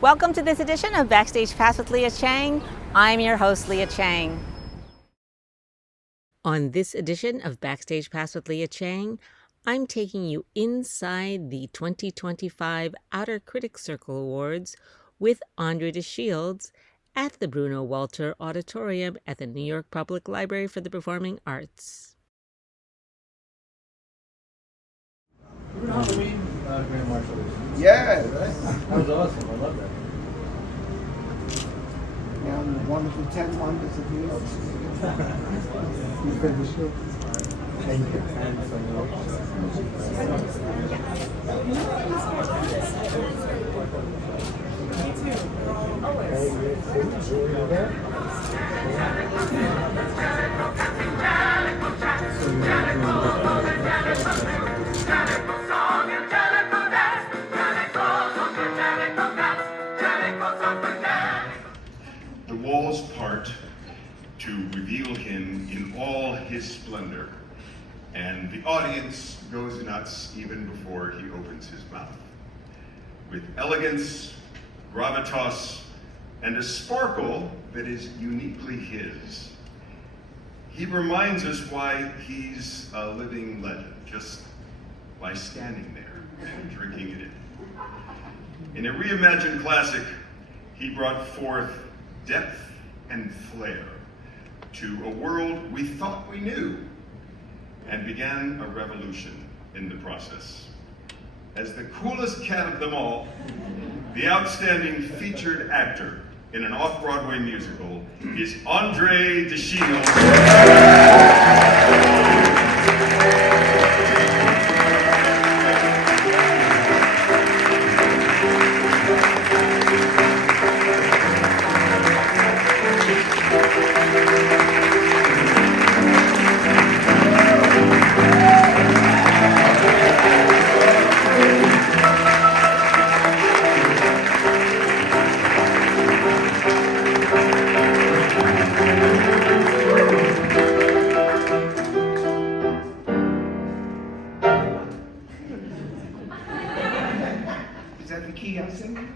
Welcome to this edition of Backstage Pass with Leah Chang. I'm your host, Leah Chang. On this edition of Backstage Pass with Leah Chang, I'm taking you inside the 2025 Outer Critics Circle Awards with Andre DeShields at the Bruno Walter Auditorium at the New York Public Library for the Performing Arts. Halloween Grand Marshal. Yeah, right. That was awesome. I love that. And the wonderful 10 wonders of New York City. You finished it? Thank you. The walls part to reveal him in all his splendor, and the audience goes nuts even before he opens his mouth. With elegance, gravitas, and a sparkle that is uniquely his, he reminds us why he's a living legend, just by standing there and drinking it in. In a reimagined classic, he brought forth depth and flair to a world we thought we knew, and began a revolution in the process. As the coolest cat of them all, the outstanding featured actor in an off-Broadway musical is Andre DeShields. Is that the key I'm singing?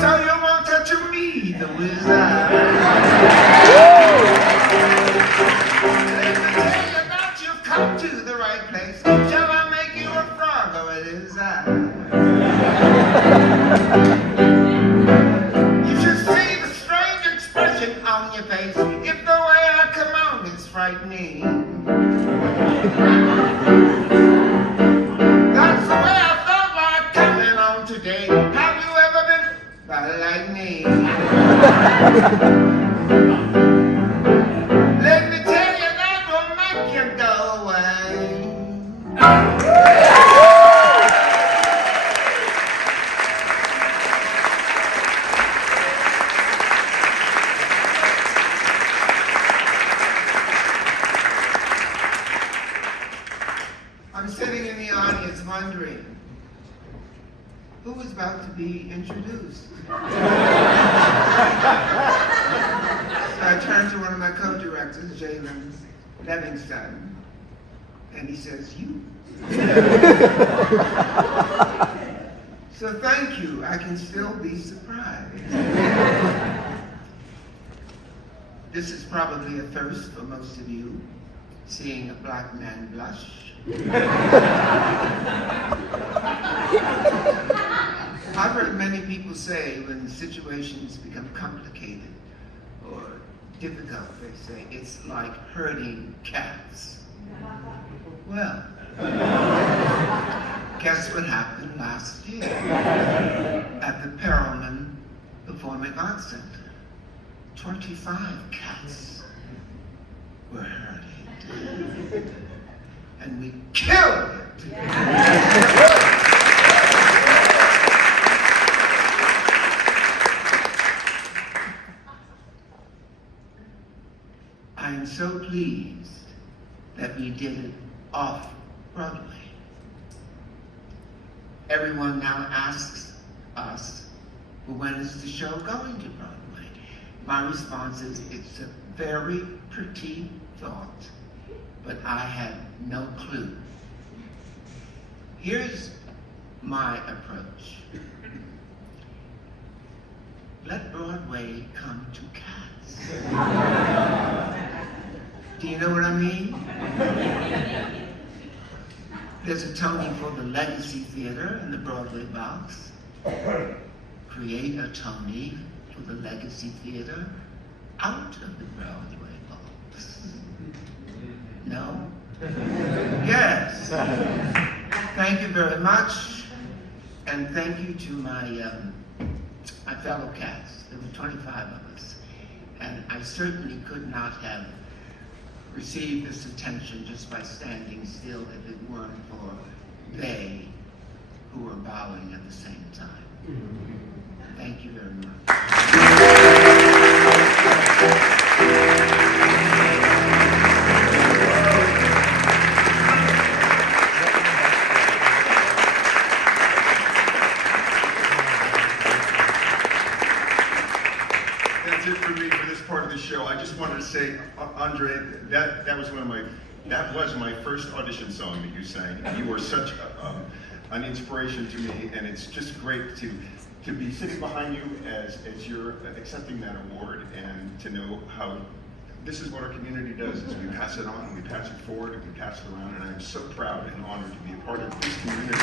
So you won't touch me, the wizard. Let me tell you that you've come to the right place. Shall I make you a frog or a lizard? You should see the strange expression on your face if the way I come on is frightening. That's the way I felt like coming on today. Have you ever been like me? Let me tell you that will make you go away. I'm sitting in the audience wondering, who is about to be introduced? So I turned to one of my co-directors, Jalen Livingston, and he says, you. So thank you, I can still be surprised. This is probably a first for most of you, seeing a black man blush. I've heard many people say when situations become complicated or difficult, they say it's like herding cats. Well, guess what happened last year at the Perelman Performing Arts Center? 25 cats were herded. And we killed it. I am so pleased that we did it off-Broadway. Everyone now asks us, well, when is the show going to Broadway? My response is, it's a very pretty thought, but I had no clue. Here's my approach. Let Broadway come to Cats. Do you know what I mean? There's a Tony for the Legacy Theater in the Broadway box. Create a Tony for the Legacy Theater out of the Broadway box. No? Yes. Thank you very much. And thank you to my fellow cats. There were 25 of us. And I certainly could not have received this attention just by standing still if it weren't for they who were bowing at the same time. Thank you very much. That's it for me for this part of the show. I just wanted to say, Andre, that was my first audition song that you sang. You were such an inspiration to me, and it's just great to be sitting behind you as you're accepting that award, and to know how this is what our community does, is we pass it on, and we pass it forward, and we pass it around, and I'm so proud and honored to be a part of this community.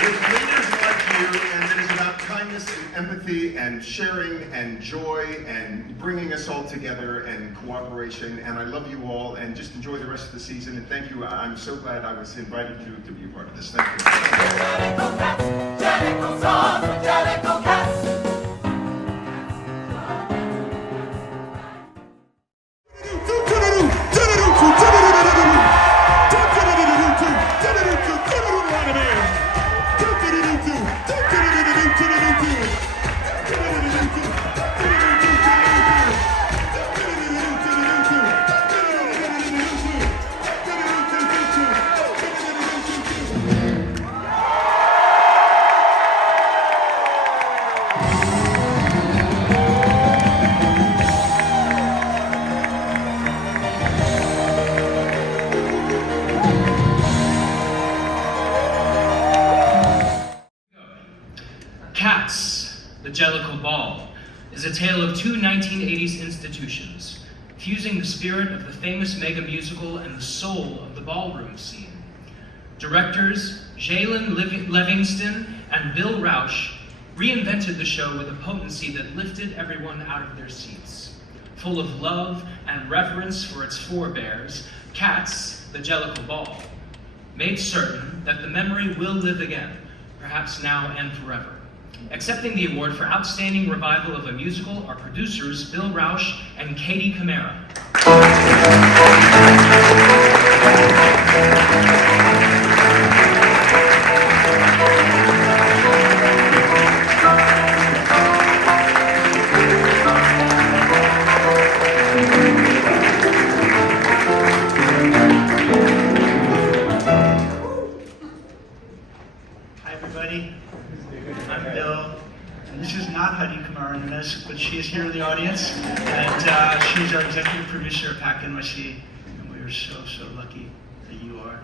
With leaders like you, and that is about kindness and empathy and sharing and joy and bringing us all together and cooperation. And I love you all, and just enjoy the rest of the season. And thank you. I'm so glad I was invited to be a part of this. Thank you. Jellicle cats, Jellicle songs for Jellicle cats. Cats, the Jellicle Ball, is a tale of two 1980s institutions, fusing the spirit of the famous mega musical and the soul of the ballroom scene. Directors Jalen Livingston and Bill Rausch reinvented the show with a potency that lifted everyone out of their seats. Full of love and reverence for its forebears, Cats, the Jellicle Ball, made certain that the memory will live again, perhaps now and forever. Accepting the award for Outstanding Revival of a Musical are producers Bill Rausch and Katie Camara. Hi everybody, I'm Bill, and this is not Hadi Kumar Nunes, but she is here in the audience, and she's our executive producer at PAC NYC, and we are so lucky that you are.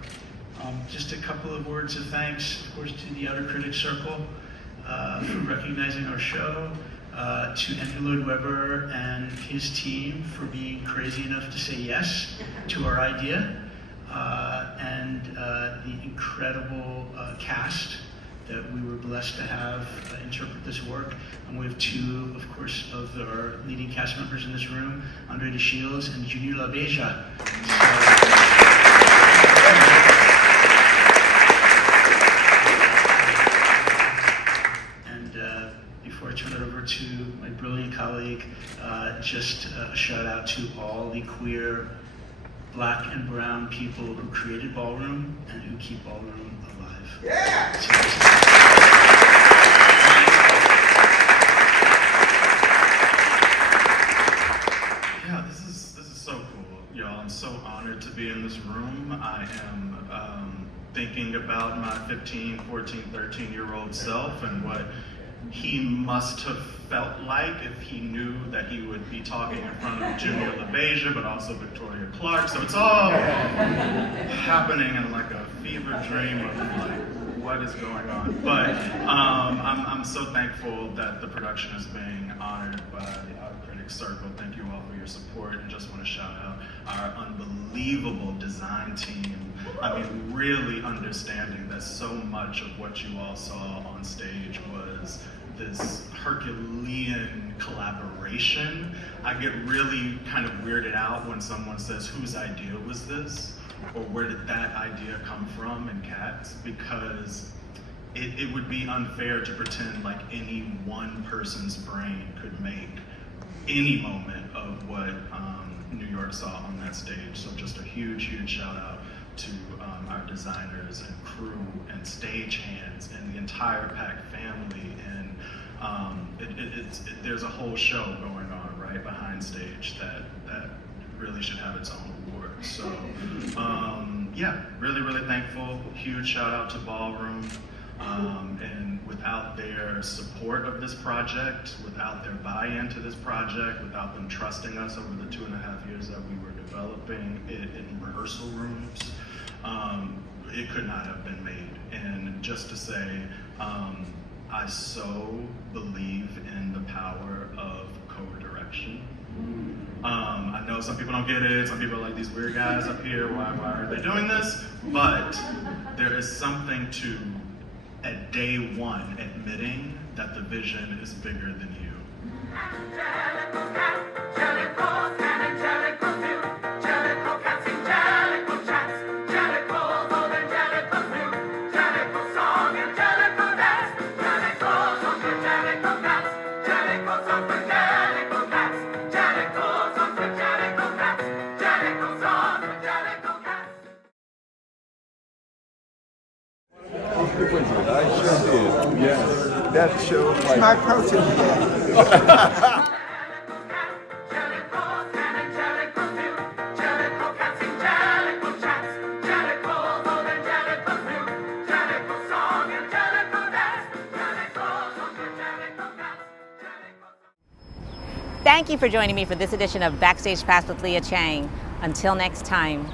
Just a couple of words of thanks, of course, to the Outer Critics Circle for recognizing our show, to Andrew Lloyd Webber and his team for being crazy enough to say yes to our idea, and the incredible cast that we were blessed to have interpret this work. And we have two, of course, of our leading cast members in this room, Andre de Shields and Junior LaBeija. And before I turn it over to my brilliant colleague, just a shout out to all the queer, Black and brown people who created ballroom and who keep ballroom alive. Yeah! Yeah, this is so cool, y'all. I'm so honored to be in this room. I am thinking about my 15, 14, 13-year-old self and what he must have felt like if he knew that he would be talking in front of Junior LaBeija, but also Victoria Clark. So it's all happening in like a fever dream of like, what is going on? But I'm so thankful that the production is being honored by our Critics Circle. Thank you all for your support, and just want to shout out our unbelievable design team. I mean, really understanding that so much of what you all saw on stage was this Herculean collaboration. I get really kind of weirded out when someone says, whose idea was this? Or where did that idea come from in Cats? Because it would be unfair to pretend like any one person's brain could make any moment of what New York saw on that stage. So just a huge, huge shout out to our designers and crew and stage hands and the entire PAC family. And there's a whole show going on right behind stage that really should have its own award. So yeah, really, really thankful. Huge shout out to Ballroom. And without their support of this project, without their buy-in to this project, without them trusting us over the 2.5 years that we were developing it in rehearsal rooms, it could not have been made. And just to say, I so believe in the power of co-direction. I know some people don't get it. Some people are like, these weird guys up here, why are they doing this? But there is something to, at day one, admitting that the vision is bigger than you. I sure did. Yes. That show. It's my protein. Thank you for joining me for this edition of Backstage Pass with Leah Chang. Until next time.